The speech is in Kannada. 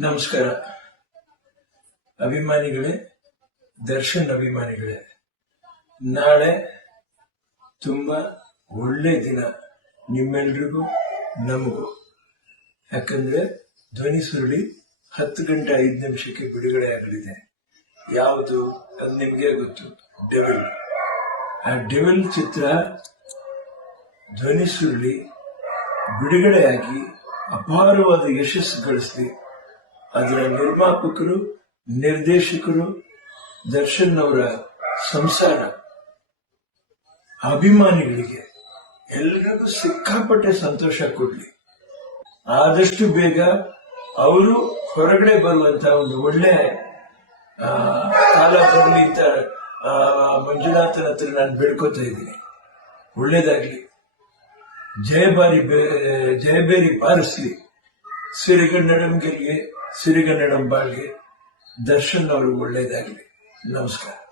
ನಮಸ್ಕಾರ. ಅಭಿಮಾನಿಗಳೇ, ದರ್ಶನ್ ಅಭಿಮಾನಿಗಳೇ, ನಾಳೆ ತುಂಬಾ ಒಳ್ಳೆ ದಿನ ನಿಮ್ಮೆಲ್ರಿಗೂ, ನಮಗೂ. ಯಾಕಂದ್ರೆ ಧ್ವನಿ ಸುರುಳಿ ಹತ್ತು ಗಂಟೆ ಐದು ನಿಮಿಷಕ್ಕೆ ಬಿಡುಗಡೆ ಆಗಲಿದೆ. ಯಾವುದು ಅದು ನಿಮಗೆ ಗೊತ್ತು, ಡೆವಿಲ್. ಆ ಡೆವಿಲ್ ಚಿತ್ರ ಧ್ವನಿ ಸುರುಳಿ ಬಿಡುಗಡೆಯಾಗಿ ಅಪಾರವಾದ ಯಶಸ್ಸು ಗಳಿಸಲಿ. ಅದರ ನಿರ್ಮಾಪಕರು, ನಿರ್ದೇಶಕರು ದರ್ಶನ್ ಅವರ ಸಂಸಾರ, ಅಭಿಮಾನಿಗಳಿಗೆ ಎಲ್ರಿಗೂ ಸಿಕ್ಕಾಪಟ್ಟೆ ಸಂತೋಷ ಕೊಡ್ಲಿ. ಆದಷ್ಟು ಬೇಗ ಅವರು ಹೊರಗಡೆ ಬರುವಂತ ಒಂದು ಒಳ್ಳೆ ಕಾಲ ಬರಲಿ ಅಂತ ಮಂಜುನಾಥನ ಹತ್ರ ನಾನು ಬೇಡ್ಕೋತಾ ಇದ್ದೀನಿ. ಒಳ್ಳೇದಾಗ್ಲಿ. ಜಯಬಾರಿ ಜಯಬೇರಿ ಪಾರಿಸ್ಲಿ ಸಿರಿಗನ್ನಡಂ ಸಿರಿಗನ್ನಡಂ ಬಾಳ್ಗೆ ದರ್ಶನ್ ಅವರು ಒಳ್ಳೆಯದಾಗಲಿ ನಮಸ್ಕಾರ.